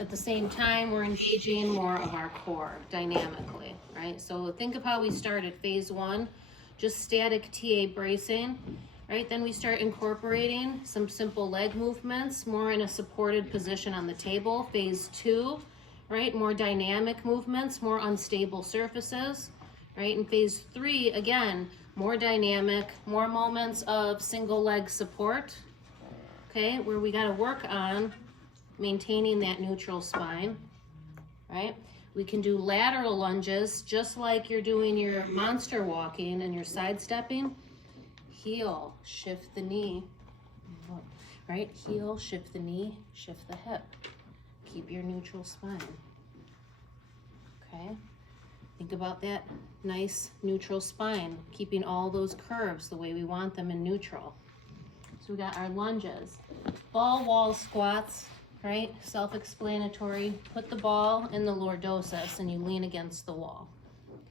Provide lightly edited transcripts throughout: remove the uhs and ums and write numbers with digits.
at the same time, we're engaging more of our core dynamically, right? So think of how we started phase one, just static TA bracing, right? Then we start incorporating some simple leg movements, more in a supported position on the table. Phase two, right? More dynamic movements, more unstable surfaces, right? In phase three, again, more dynamic, more moments of single leg support, okay? Where we gotta work on maintaining that neutral spine, right? We can do lateral lunges, just like you're doing your monster walking and you're sidestepping. Heel, shift the knee, right? Heel, shift the knee, shift the hip. Keep your neutral spine, okay? Think about that nice neutral spine, keeping all those curves the way we want them in neutral. So we got our lunges, ball wall squats, right? Self-explanatory. Put the ball in the lordosis and you lean against the wall.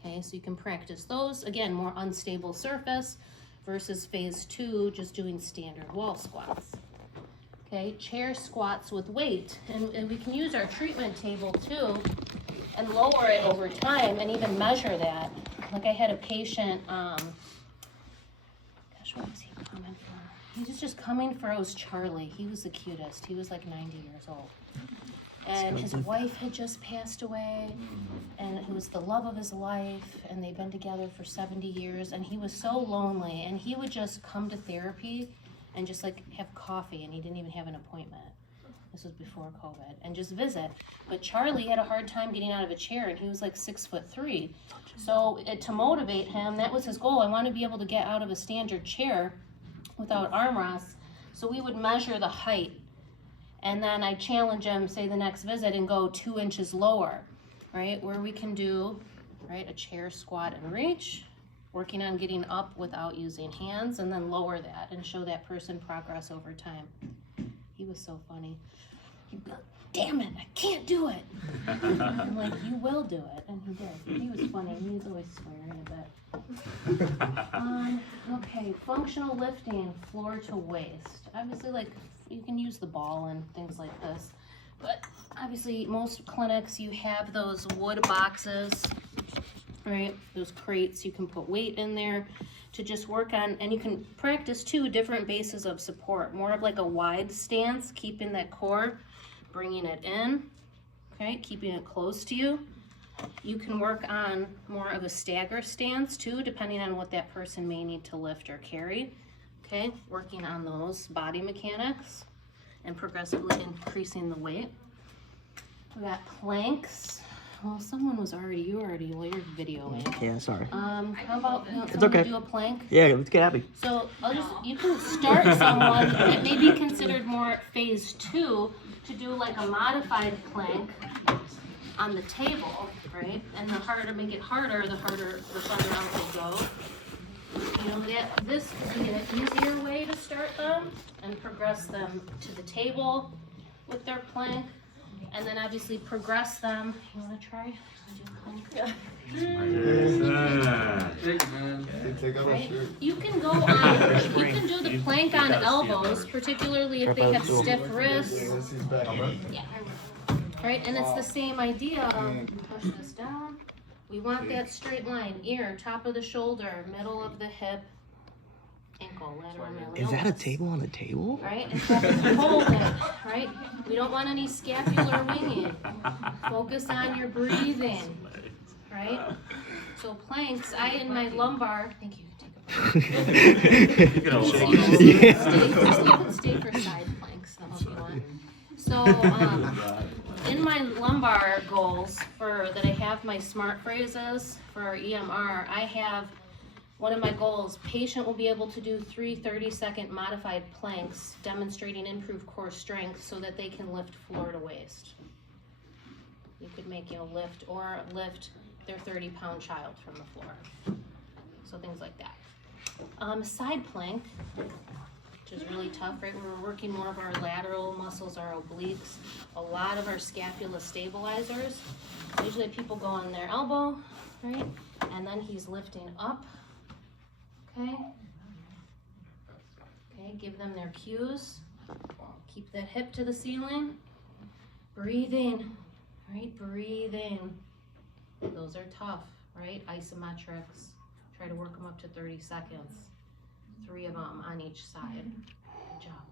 Okay, so you can practice those. Again, more unstable surface versus phase two, just doing standard wall squats. Okay, chair squats with weight. And we can use our treatment table too and lower it over time and even measure that. Like I had a patient, gosh, what was he coming for? He was just coming for, it was Charlie. He was the cutest. He was like 90 years old. And his wife had just passed away, and it was the love of his life, and they'd been together for 70 years, and he was so lonely, and he would just come to therapy and just like have coffee, and he didn't even have an appointment. This was before COVID, and just visit. But Charlie had a hard time getting out of a chair, and he was like 6'3". So to motivate him, that was his goal. I want to be able to get out of a standard chair without armrests. So we would measure the height, and then I challenge him, say the next visit, and go 2 inches lower, right? Where we can do, right, a chair squat and reach, working on getting up without using hands, and then lower that and show that person progress over time. He was so funny. He'd be like, damn it, I can't do it. I'm like, you will do it, and he did. He was funny. He was always swearing a bit. Okay, functional lifting, floor to waist. Obviously, like, you can use the ball and things like this, but obviously most clinics, you have those wood boxes, right? Those crates, you can put weight in there to just work on, and you can practice two different bases of support, more of like a wide stance, keeping that core, bringing it in, okay, keeping it close to you. You can work on more of a stagger stance too, depending on what that person may need to lift or carry. Okay, working on those body mechanics and progressively increasing the weight. We got planks. Well, you already, well, you're videoing. Yeah, sorry. How about It's okay. do a plank? Yeah, let's get happy. So you can start someone that may be considered more phase two to do like a modified plank on the table, right? And the harder, make it harder, the farther out they go. You know, this could be an easier way to start them and progress them to the table with their plank. And then obviously progress them. You want to try? Yeah. Right? You can go on, you can do the plank on elbows, particularly if they have stiff wrists. Yeah. Right, and it's the same idea of push this down. We want that straight line, ear, top of the shoulder, middle of the hip, ankle, lateral malleolus. Is that a table on a table? Right, and hold it, right? We don't want any scapular winging. Focus on your breathing, right? So planks, in my lumbar, thank you, take a breath. You can stay for side planks, though, if you want. So, in my lumbar goals that I have my smart phrases for our EMR, I have one of my goals, patient will be able to do 3 30-second modified planks demonstrating improved core strength so that they can lift floor to waist. You could make, lift their 30-pound child from the floor. So things like that. Side plank, which is really tough, right? We're working more of our lateral muscles, our obliques, a lot of our scapula stabilizers. Usually people go on their elbow, right? And then he's lifting up, okay? Okay, give them their cues. Keep that hip to the ceiling. Breathing, right? Breathing. Those are tough, right? Isometrics. Try to work them up to 30 seconds. 3 of them on each side. Good job.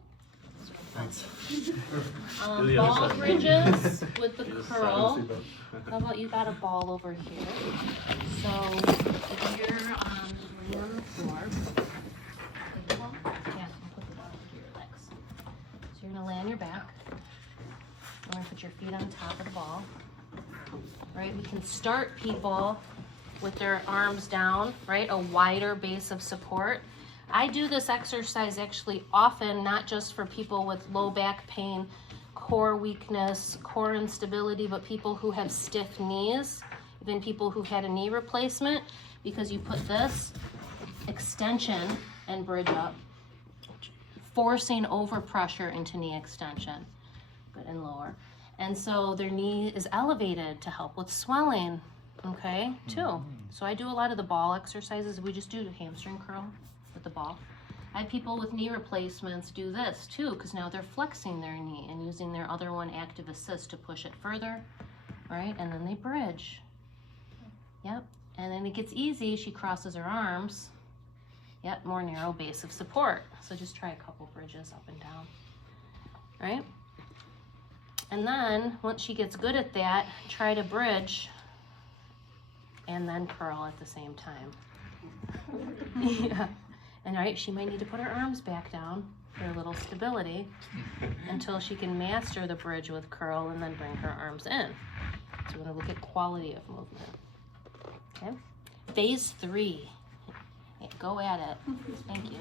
Ball bridges with the curl. How about you got a ball over here? So if you're laying on the floor, take the ball. Yeah, I'll put the ball over your legs. So you're gonna lay on your back. You're gonna put your feet on top of the ball. Right? We can start people with their arms down, right? A wider base of support. I do this exercise actually often, not just for people with low back pain, core weakness, core instability, but people who have stiff knees, even people who've had a knee replacement, because you put this extension and bridge up, forcing overpressure into knee extension, good and lower. And so their knee is elevated to help with swelling, okay, too. So I do a lot of the ball exercises. We just do hamstring curl with the ball. I have people with knee replacements do this too, because now they're flexing their knee and using their other one, active assist, to push it further, right? And then they bridge. Yep. And then it gets easy. She crosses her arms. Yep, more narrow base of support. So just try a couple bridges up and down, right? And then once she gets good at that, try to bridge and then curl at the same time. Yeah. And right, she might need to put her arms back down for a little stability until she can master the bridge with curl and then bring her arms in. So we're gonna look at quality of movement. Okay. Phase 3. Go at it. Thank you.